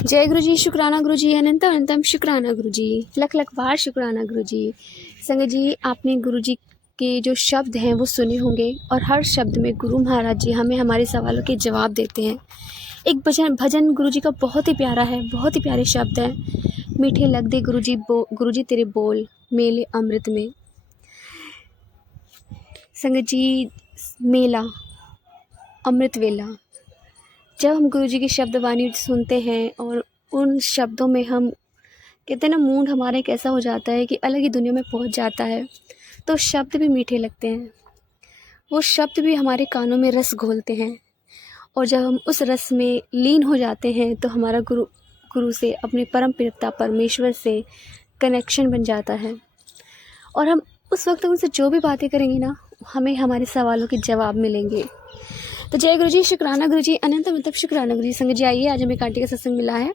जय गुरु जी, शुक्राना गुरु जी, अनंतम अनंतम शुक्राना गुरु जी, लख लख बार शुक्राना गुरु जी। संगत जी, आपने गुरु जी के जो शब्द हैं वो सुने होंगे और हर शब्द में गुरु महाराज जी हमें हमारे सवालों के जवाब देते हैं। एक भजन गुरु जी का बहुत ही प्यारा है, बहुत ही प्यारे शब्द हैं। मीठे लग दे गुरु जी तेरे बोल मेले अमृत में। संगत जी, मेला अमृत वेला, जब हम गुरु जी की शब्द वाणी सुनते हैं और उन शब्दों में हम कहते हैं ना, मूड हमारा कैसा हो जाता है कि अलग ही दुनिया में पहुंच जाता है। तो शब्द भी मीठे लगते हैं, वो शब्द भी हमारे कानों में रस घोलते हैं। और जब हम उस रस में लीन हो जाते हैं तो हमारा गुरु से, अपने परम पिता परमेश्वर से कनेक्शन बन जाता है। और हम उस वक्त उनसे जो भी बातें करेंगे ना, हमें हमारे सवालों के जवाब मिलेंगे। तो जय गुरु जी, शुक्राना गुरु जी, अनंत मतलब शुक्राना गुरु जी। संगत जी, आइए, आज हमें कांटी का सत्संग मिला है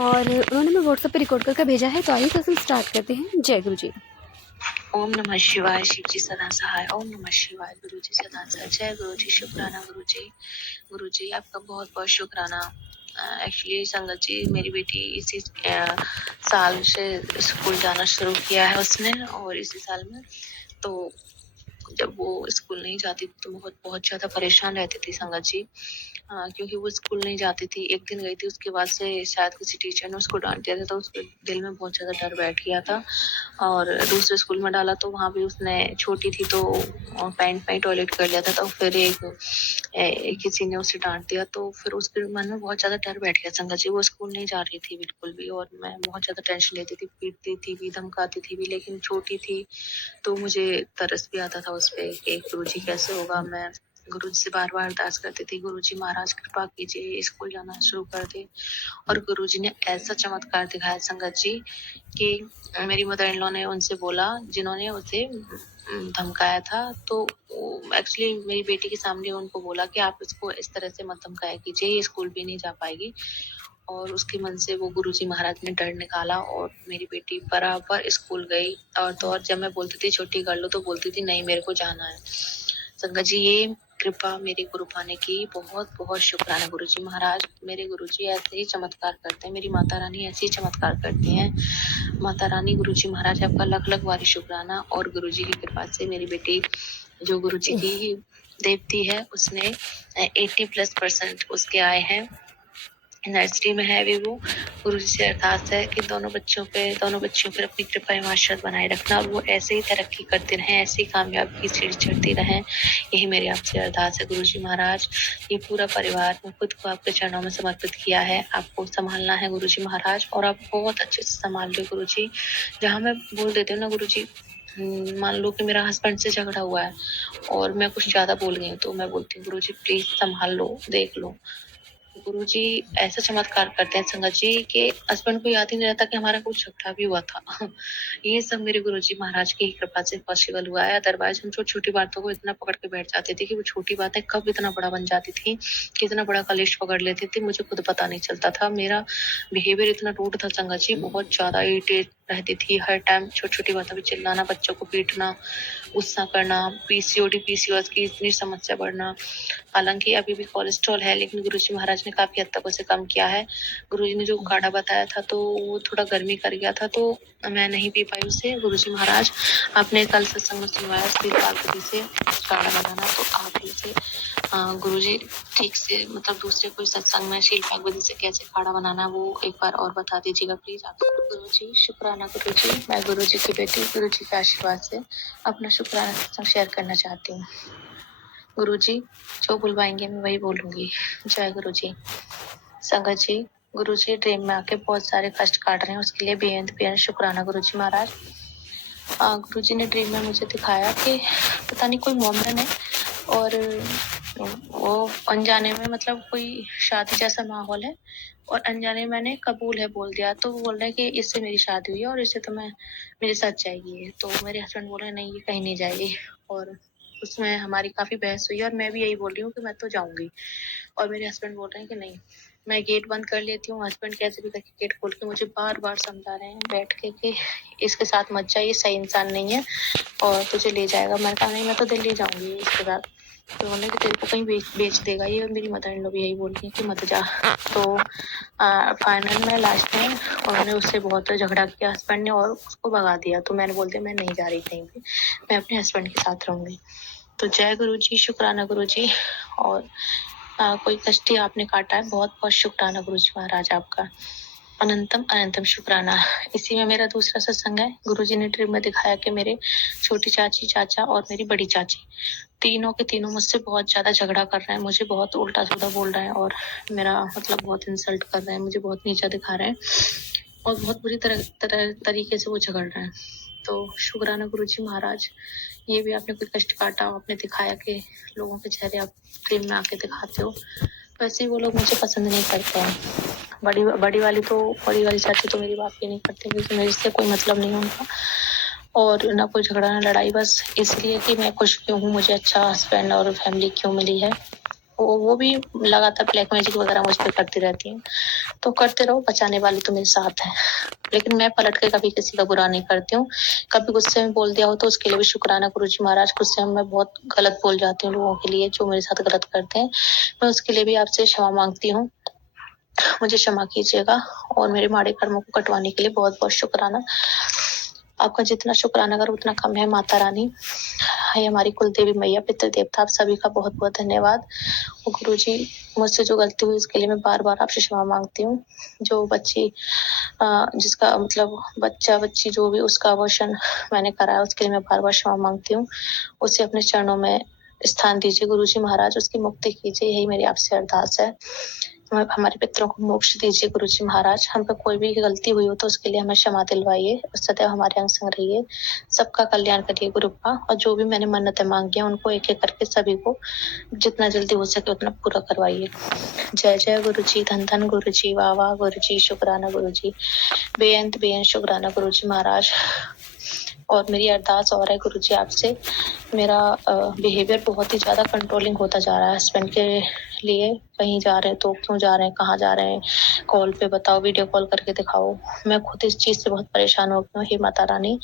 और उन्होंने हमें व्हाट्सएप पे रिकॉर्ड करके भेजा है। तो आइए सत्संग स्टार्ट करते हैं। जय गुरु जी। ओम नमः शिवाय। शिव जी सदा सहाय। ओम नमः शिवाय। गुरु जी सदा सहाय। जय गुरु जी, शुक्राना गुरु जी। गुरु जी आपका बहुत बहुत शुक्राना। एक्चुअली संगत जी, मेरी बेटी इसी साल से स्कूल जाना शुरू किया है उसने, और इसी साल में तो जब वो स्कूल नहीं जाती तो बहुत बहुत ज्यादा परेशान रहती थी संगत जी। क्योंकि वो स्कूल नहीं जाती थी। एक दिन गई थी, उसके बाद से शायद किसी टीचर ने उसको डांट दिया था, तो उसके दिल में बहुत ज्यादा डर बैठ गया था। और दूसरे स्कूल में डाला तो वहां भी उसने, छोटी थी तो पैंट में टॉयलेट कर लिया था, तो फिर किसी ने उसे डांट दिया, तो फिर उसके मन में बहुत ज्यादा डर बैठ गया संगत जी। वो स्कूल नहीं जा रही थी बिल्कुल भी, और मैं बहुत ज्यादा टेंशन लेती थी, पीटती थी भी, धमकाती थी भी, लेकिन छोटी थी तो मुझे तरस भी आता था उस पे कि गुरुजी कैसे होगा। मैं गुरुजी से बार बार अरदास करती थी, गुरुजी महाराज कृपा कीजिए, स्कूल जाना शुरू कर दे। और गुरुजी ने ऐसा चमत्कार दिखाया संगत जी कि मेरी मदर इन लॉ ने उनसे बोला, जिन्होंने उसे धमकाया था, तो एक्चुअली मेरी बेटी के सामने उनको बोला कि आप इसको इस तरह से मत धमकाया कीजिए, ये स्कूल भी नहीं जा पाएगी। और उसके मन से वो गुरुजी महाराज ने डर निकाला और मेरी बेटी बराबर स्कूल गई। और तो और जब मैं बोलती थी छुट्टी कर लो तो बोलती थी नहीं, मेरे को जाना है। संगत जी, ये कृपा मेरे गुरु पाने की बहुत बहुत शुक्राना गुरुजी महाराज। मेरे गुरुजी ऐसे ही चमत्कार करते हैं, मेरी माता रानी ऐसे ही चमत्कार करती हैं। माता रानी, गुरुजी महाराज आपका लख लख बारी शुक्राना। और गुरुजी की कृपा से मेरी बेटी, जो गुरुजी की देवती है, उसने 80+% उसके आए हैं। नर्सरी में है अभी वो। गुरुजी से अरदास है कि दोनों बच्चियों पर अपनी कृपा हिमाचल बनाए रखना, और वो ऐसे ही तरक्की करते रहें, ऐसे ही कामयाबी की सीढ़ी चढ़ती रहें। यही मेरी आपसे अरदास है गुरुजी महाराज। ये पूरा परिवार मैं खुद को आपके चरणों में समर्पित किया है। आपको संभालना है गुरुजी महाराज, और आप बहुत अच्छे से संभाल रहे गुरुजी। जहाँ मैं बोल देती हूँ ना गुरुजी, मान लो कि मेरा हस्बैंड से झगड़ा हुआ है और मैं कुछ ज्यादा बोल गई हूँ, तो मैं बोलती हूँ गुरुजी प्लीज संभाल लो, देख लो। गुरुजी ऐसा चमत्कार करते हैं संगत जी कि हस्बैंड को याद ही नहीं रहता कि हमारा कुछ झगड़ा भी हुआ था। ये सब मेरे गुरुजी महाराज की कृपा से पॉसिबल हुआ है। अदरवाइज हम छोटी छोटी बातों को इतना पकड़ के बैठ जाते थे कि वो छोटी बातें कब इतना बड़ा बन जाती थी, कितना बड़ा कलेश पकड़ लेती थी, मुझे खुद पता नहीं चलता था। मेरा बिहेवियर इतना रूड था संगत जी, बहुत ज्यादा इरिटेट रहती थी हर टाइम, छोटी छोटी बातों पे चिल्लाना, बच्चों को पीटना, गुस्सा करना, पीसीओएस की इतनी समस्या बढ़ना। हालांकि अभी भी कोलेस्ट्रॉल है, लेकिन गुरुजी महाराज ने काफी हद तक उसे कम किया है। गुरुजी ने जो काढ़ा बताया था तो वो थोड़ा गर्मी कर गया था, तो मैं नहीं पी पाई उसे। गुरुजी महाराज, आपने कल सत्संग में सुनवाया शील से काढ़ा बनाना, तो आप ही से गुरुजी ठीक से, मतलब दूसरे कोई सत्संग में शील विधि से कैसे काढ़ा बनाना, वो एक बार और बता दीजिएगा प्लीज आप। गुरुजी शुक्राना गुरुजी। मैं गुरुजी की बेटी, गुरुजी के आशीर्वाद से अपना शुक्राना सत्संग शेयर करना चाहती हूँ। गुरुजी जो बुलवाएंगे मैं वही बोलूंगी। जय गुरुजी। संगत जी, गुरुजी ड्रीम में आके बहुत सारे कष्ट काट रहे हैं, उसके लिए बेहद शुक्राना गुरुजी महाराज। गुरुजी ने ड्रीम में मुझे दिखाया कि पता नहीं कोई मोमडन है, और वो अनजाने में, मतलब कोई शादी जैसा माहौल है, और अनजाने में मैंने कबूल है बोल दिया। तो वो बोल रहे हैं कि इससे मेरी शादी हुई है और इससे तो मैं, मेरे साथ जाएगी। तो मेरे हस्बैंड बोल रहे हैं नहीं, ये कहीं नहीं जाएगी। और उसमें हमारी काफी बहस हुई, और मैं भी यही बोल रही हूँ कि मैं तो जाऊंगी। और मेरे हस्बैंड बोल रहे हैं कि नहीं। मैं गेट बंद कर लेती हूँ, हस्बैंड कैसे भी करके गेट खोल के मुझे बार बार समझा रहे हैं बैठ के कि इसके साथ मत जा, ये सही इंसान नहीं है और तुझे ले जाएगा। मैंने कहा नहीं, मैं तो दिल्ली जाऊंगी इसके साथ। तो बोले कि तेरे को कहीं बेच देगा ये, और मेरी मदर इन लॉ भी यही बोलती है कि मत जा। तो फाइनल में लास्ट में उन्होंने उससे बहुत झगड़ा किया हस्बैंड ने, और उसको भगा दिया। तो मैंने बोल दिया मैं नहीं जा रही कहीं भी, मैं अपने हस्बैंड के साथ रहूंगी। तो जय गुरु जी, शुक्राना गुरु जी। और कोई कष्टी आपने काटा है, बहुत बहुत शुक्राना गुरु जी महाराज आपका, अनंतम अनंतम शुक्राना। इसी में मेरा दूसरा सत्संग है। गुरुजी ने ट्रिप में दिखाया कि मेरे छोटी चाची, चाचा और मेरी बड़ी चाची तीनों के तीनों मुझसे बहुत ज्यादा झगड़ा कर रहे हैं, मुझे बहुत उल्टा सीधा बोल रहे हैं, और मेरा मतलब बहुत इंसल्ट कर रहे हैं, मुझे बहुत नीचा दिखा रहे हैं, और बहुत बुरी तरीके से वो झगड़ रहे हैं। तो शुक्राना गुरुजी महाराज, ये भी आपने कोई कष्ट काटा, आपने दिखाया कि लोगों के चेहरे आप प्रेम में आके दिखाते हो। वैसे ही वो लोग मुझे पसंद नहीं करते हैं। बड़ी वाली चाची तो मेरी बात ही नहीं करती, क्योंकि मेरे से कोई मतलब नहीं है उनका, और ना कोई झगड़ा ना लड़ाई, बस इसलिए कि मैं खुश क्यों हूँ, मुझे अच्छा हस्बैंड और फैमिली क्यों मिली है। वो भी लगातार ब्लैक मैजिक वगैरह मुझ पर करती रहती है। तो करते रहो, बचाने वाली तो मेरे साथ है। लेकिन मैं पलट के कभी किसी का बुरा नहीं करती हूँ। कभी गुस्से में बोल दिया हो तो उसके लिए भी शुक्राना गुरुजी महाराज। गुस्से में मैं बहुत गलत बोल जाती हूँ लोगों के लिए जो मेरे साथ गलत करते हैं, मैं उसके लिए भी आपसे क्षमा मांगती हूँ, मुझे क्षमा कीजिएगा। और मेरे माड़े कर्मों को कटवाने के लिए बहुत बहुत शुक्राना। आपका जितना शुक्राना करो उतना कम है। माता रानी है, हमारी कुल देवी मैया, पितृ देवता, आप सभी का बहुत बहुत धन्यवाद। गुरु जी, मुझसे जो गलती हुई उसके लिए मैं बार बार आपसे क्षमा मांगती हूँ। जो बच्ची जिसका मतलब बच्ची जो भी उसका अबॉर्शन मैंने कराया, उसके लिए मैं बार बार क्षमा मांगती हूँ। उसे अपने चरणों में स्थान दीजिए गुरु जी महाराज, उसकी मुक्ति कीजिए, यही मेरी आपसे अरदास है। हमारे पितरों को मोक्ष दीजिए गुरु जी महाराज। हम पे कोई भी गलती हुई हो तो उसके लिए हमें क्षमा दिलवाइए, सदैव हमारे अंग संग रहिए, सबका कल्याण करिए गुरु का। और जो भी मैंने मन्नतें मांगी हैं उनको एक एक करके सभी को जितना जल्दी हो सके उतना पूरा करवाइए। जय जय गुरु जी, धन धन गुरु जी, वाह वाह गुरु जी, शुक्राना गुरु जी, बेअंत शुक्राना गुरु जी महाराज। और मेरी अरदास और है गुरु जी आपसे, मेरा बिहेवियर बहुत ही ज्यादा कंट्रोलिंग होता जा रहा है हस्बैंड के लिए। कहीं जा रहे हैं तो क्यों जा रहे हैं, कहाँ जा रहे हैं, कॉल पे बताओ, वीडियो कॉल करके दिखाओ। मैं खुद इस चीज से बहुत परेशान हो गई हूँ। हे माता रानी,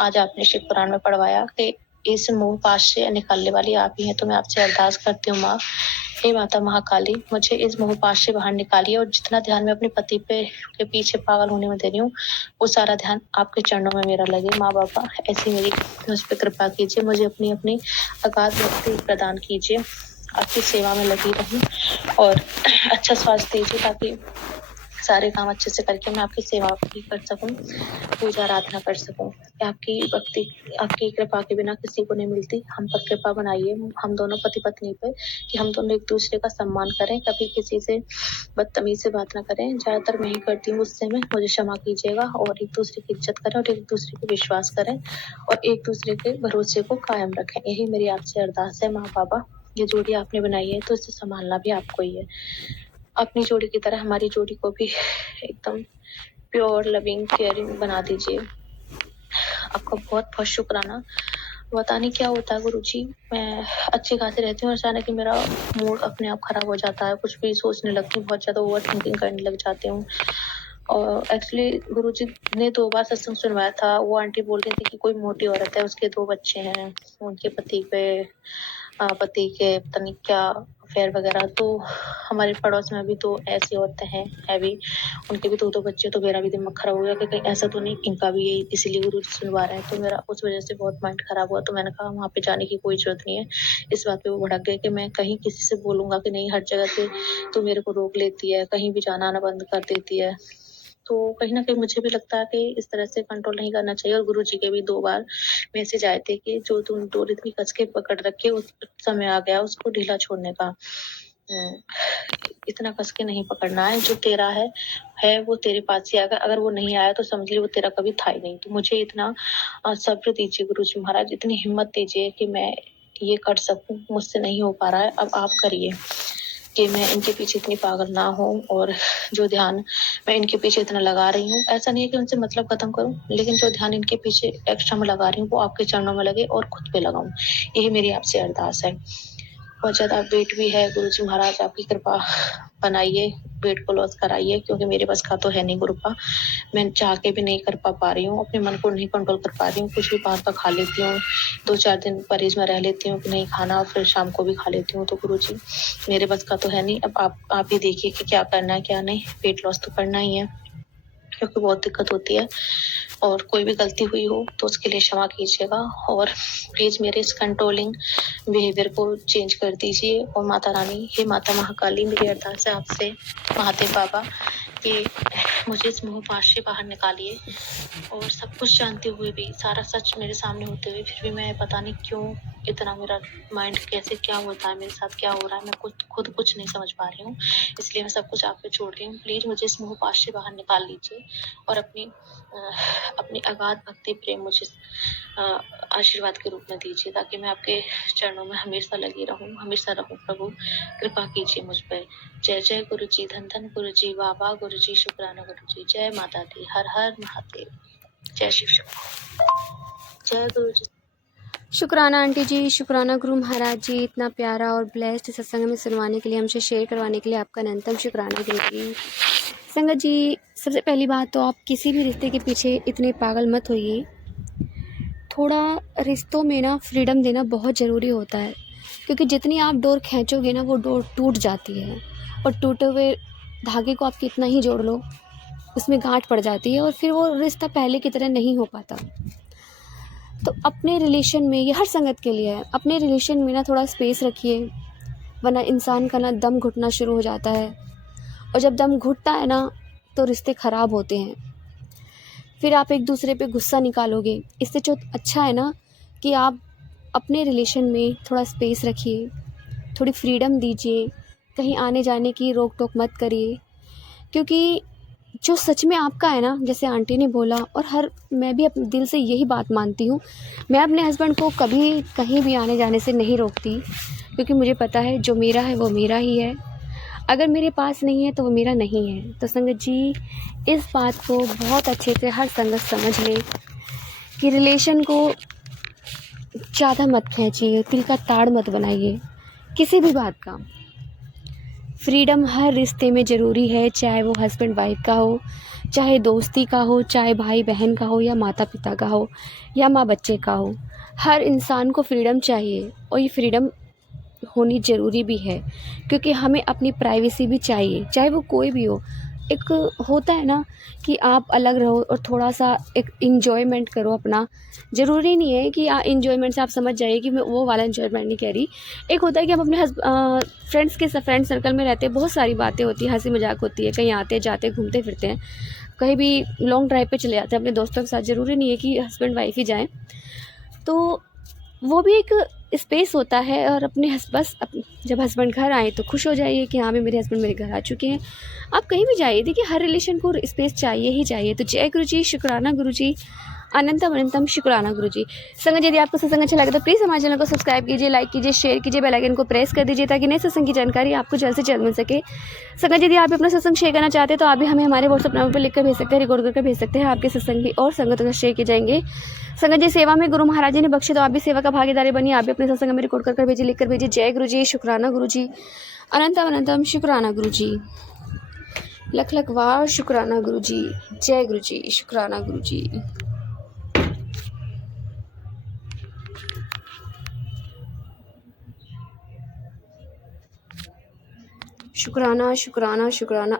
आज आपने शिव पुराण में पढ़वाया कि इस मोह पाश से निकालने वाली आप ही हैं, तो मैं आपसे अरदास करती हूँ माँ, हे माता महाकाली, मुझे इस मोह पाश से बाहर निकालिए। और जितना ध्यान मैं अपने पति पे के पीछे पागल होने में दे रही हूँ, वो सारा ध्यान आपके चरणों में मेरा लगे। माँ बाबा, ऐसी मेरी मुझ पर कृपा कीजिए, मुझे अपनी अपनी अगाध भक्ति प्रदान कीजिए, आपकी सेवा में लगी रहूं, और अच्छा स्वास्थ्य दीजिए ताकि सारे काम अच्छे से करके मैं आपकी सेवा भी कर सकूं, पूजा आराधना कर सकूं। आपकी भक्ति, आपकी कृपा के बिना किसी को नहीं मिलती। हम पर कृपा बनाइए, हम दोनों पति पत्नी पे, कि हम दोनों एक दूसरे का सम्मान करें, कभी किसी से बदतमीज से बात ना करें। ज्यादातर मैं ही करती हूँ गुस्से में, मुझे क्षमा कीजिएगा। और एक दूसरे की इज्जत करें, और एक दूसरे पे विश्वास करें, और एक दूसरे के भरोसे को कायम रखें। यही मेरी आपसे अरदास है माँ बाबा। ये जोड़ी आपने बनाई है तो इसे संभालना भी आपको ही है। अपनी जोड़ी की तरह हमारी जोड़ी को भी एकदम प्योर, लविंग, केयरिंग बना दीजिए। आपका बहुत बहुत शुक्राना। पता नहीं क्या होता है गुरुजी, मैं अच्छी खासी रहती हूँ, अचानक ही मेरा मूड अपने आप खराब हो जाता है, कुछ भी सोचने लगती हूँ, बहुत ज्यादा ओवर थिंकिंग करने लग जाती हूँ। और एक्चुअली गुरुजी ने 2 बार सत्संग सुनवाया था। वो आंटी बोल रही थी कि कोई मोटी औरत है, उसके 2 बच्चे हैं, उनके पति के पता नहीं क्या अफेयर वगैरह। तो हमारे पड़ोस में भी 2 ऐसी औरतें हैं हैवी, उनके भी 2 बच्चे। तो मेरा भी दिमाग खराब हो गया कि कहीं ऐसा तो नहीं इनका भी यही इसीलिए गुरु जी सुनवा रहे हैं। तो मेरा उस वजह से बहुत माइंड खराब हुआ। तो मैंने कहा वहां पे जाने की कोई जरूरत नहीं है। इस बात पे वो भड़क गए कि मैं कहीं किसी से बोलूंगा कि नहीं, हर जगह से तो मेरे को रोक लेती है, कहीं भी जाना आना बंद कर देती है। तो कहीं न कहीं मुझे भी लगता है कि इस तरह से कंट्रोल नहीं करना चाहिए। और गुरुजी के भी 2 बार मैसेज आए थे कि जो तूने डोर इतनी कस के पकड़ रखी है, उस समय आ गया उसको ढीला छोड़ने का। इतना कस के नहीं पकड़ना है, जो तेरा है वो तेरे पास ही आएगा। अगर वो नहीं आया तो समझ ली वो तेरा कभी था ही नहीं। तो मुझे इतना सब्र दीजिए गुरुजी महाराज, इतनी हिम्मत दीजिए कि मैं ये कर सकूं। मुझसे नहीं हो पा रहा है, अब आप करिए कि मैं इनके पीछे इतनी पागल ना हूँ। और जो ध्यान मैं इनके पीछे इतना लगा रही हूँ, ऐसा नहीं है कि उनसे मतलब खत्म करूँ, लेकिन जो ध्यान इनके पीछे एक्स्ट्रा में लगा रही हूँ वो आपके चरणों में लगे और खुद पे लगाऊं। यही मेरी आपसे अरदास है। बहुत ज़्यादा वेट भी है। गुरुजी महाराज आपकी कृपा बनाइए, वेट को लॉस कराइए, क्योंकि मेरे बस का तो है नहीं कृपा। मैं चाह के भी नहीं कर पा रही हूँ, अपने मन को नहीं कंट्रोल कर पा रही हूँ। कुछ भी बाहर का खा लेती हूँ, 2-4 दिन परहेज में रह लेती हूँ कि नहीं खाना, और फिर शाम को भी खा लेती हूँ। तो गुरुजी मेरे बस का तो है नहीं। अब आप ही देखिए कि क्या करना है क्या नहीं। वेट लॉस तो करना ही है, क्योंकि बहुत दिक्कत होती है, और कोई भी गलती हुई हो तो उसके लिए क्षमा कीजिएगा, और प्लीज मेरे इस कंट्रोलिंग बिहेवियर को चेंज कर दीजिए। और माता रानी, हे माता महाकाली, मेरी अरदास है आपसे, महादेव बाबा, कि मुझे इस मोह पाश से बाहर निकालिए। और सब कुछ जानते हुए भी, सारा सच मेरे सामने होते हुए फिर भी मैं पता नहीं क्यों इतना, मेरा माइंड कैसे क्या होता है, मेरे साथ क्या हो रहा है, मैं खुद कुछ नहीं समझ पा रही हूँ। इसलिए मैं सब कुछ आप पे छोड़ रही हूँ। प्लीज मुझे इस मोह पाश से बाहर निकाल लीजिए, और अपनी अगाध भक्ति प्रेम मुझे आशीर्वाद के रूप में दीजिए, ताकि मैं आपके चरणों में हमेशा लगी रहूं, हमेशा रहूं। प्रभु कृपा कीजिए मुझ पर। जय जय गुरु जी, धन धन गुरु जी, वाह वाह गुरु जी, शुक्राना गुरु जी, जय माता दी, हर हर महादेव, जय शिव शंभू, जय गुरु जी। शुक्राना आंटी जी, शुक्राना गुरु महाराज जी, इतना प्यारा और ब्लेस्ड सत्संग में सुनवाने के लिए, हमसे शेयर करवाने के लिए आपका अनंतम शुक्राना गुरु जी। संगत जी, सबसे पहली बात तो आप किसी भी रिश्ते के पीछे इतने पागल मत होइए। थोड़ा रिश्तों में ना फ्रीडम देना बहुत ज़रूरी होता है, क्योंकि जितनी आप डोर खींचोगे ना वो डोर टूट जाती है, और टूटे हुए धागे को आप कितना ही जोड़ लो उसमें गांठ पड़ जाती है, और फिर वो रिश्ता पहले की तरह नहीं हो पाता। तो अपने रिलेशन में, ये हर संगत के लिए है, अपने रिलेशन में ना थोड़ा स्पेस रखिए, वरना इंसान का ना दम घुटना शुरू हो जाता है, और जब दम घुटता है ना तो रिश्ते ख़राब होते हैं। फिर आप एक दूसरे पे गुस्सा निकालोगे। इससे जो अच्छा है ना कि आप अपने रिलेशन में थोड़ा स्पेस रखिए, थोड़ी फ्रीडम दीजिए, कहीं आने जाने की रोक टोक मत करिए, क्योंकि जो सच में आपका है ना, जैसे आंटी ने बोला, और मैं भी अपने दिल से यही बात मानती हूँ। मैं अपने हस्बैंड को कभी कहीं भी आने जाने से नहीं रोकती, क्योंकि मुझे पता है जो मेरा है वो मेरा ही है, अगर मेरे पास नहीं है तो वो मेरा नहीं है। तो संगत जी, इस बात को बहुत अच्छे से हर संगत समझ ले कि रिलेशन को ज़्यादा मत खींचिए, दिल का ताड़ मत बनाइए किसी भी बात का। फ्रीडम हर रिश्ते में ज़रूरी है, चाहे वो हस्बैंड वाइफ का हो, चाहे दोस्ती का हो, चाहे भाई बहन का हो, या माता पिता का हो, या माँ बच्चे का हो। हर इंसान को फ्रीडम चाहिए, और ये फ्रीडम होनी ज़रूरी भी है, क्योंकि हमें अपनी प्राइवेसी भी चाहिए, चाहे वो कोई भी हो। एक होता है ना कि आप अलग रहो और थोड़ा सा एक इंजॉयमेंट करो अपना। ज़रूरी नहीं है कि इंजॉयमेंट से आप समझ जाइए कि मैं वो वाला इंजॉयमेंट नहीं कह रही। एक होता है कि हम अपने फ्रेंड सर्कल में रहते हैं, बहुत सारी बातें होती है, हंसी मजाक होती है, कहीं आते जाते घूमते फिरते हैं, कहीं भी लॉन्ग ड्राइव पे चले जाते हैं अपने दोस्तों के साथ। ज़रूरी नहीं है कि हस्बैंड वाइफ ही जाएँ, तो वो भी एक स्पेस होता है। और जब हस्बैंड घर आए तो खुश हो जाइए कि हाँ, मेरे हस्बैंड मेरे घर आ चुके हैं। आप कहीं भी जाइए, देखिए हर रिलेशन को स्पेस चाहिए ही चाहिए। तो जय गुरु जी, शुक्राना गुरु जी, अनंतम अनंतम शुक्राना गुरु जी। संगत, यदि आपको सत्संग अच्छा लगे तो प्लीज़ हमारे चैनल को सब्सक्राइब कीजिए, लाइक कीजिए, शेयर कीजिए, बेल आइकन को प्रेस कर दीजिए, ताकि नए सत्संग की जानकारी आपको जल्द से जल्द मिल सके। संगत, यदि आप अपना सत्संग शेयर करना चाहते हैं तो आप भी हमें हमारे व्हाट्सएप नंबर पर लिखकर भेज सकते हैं, रिकॉर्ड करके भेज सकते हैं। आपके सत्संग भी और संगत का शेयर किए जाएंगे। संगत जी, सेवा में गुरु महाराज जी ने बख्शे, तो आप भी सेवा का भागीदारी बनिए, आप भी अपने सत्संग में रिकॉर्ड कर भेजिए, लिख कर भेजिए। जय गुरु जी, शुक्राना गुरु जी, अनंतम अनंतम शुक्राना गुरु जी, लख लख वार शुक्राना गुरु जी। जय गुरु जी, शुक्राना गुरु जी। शुक्राना शुक्राना शुक्राना।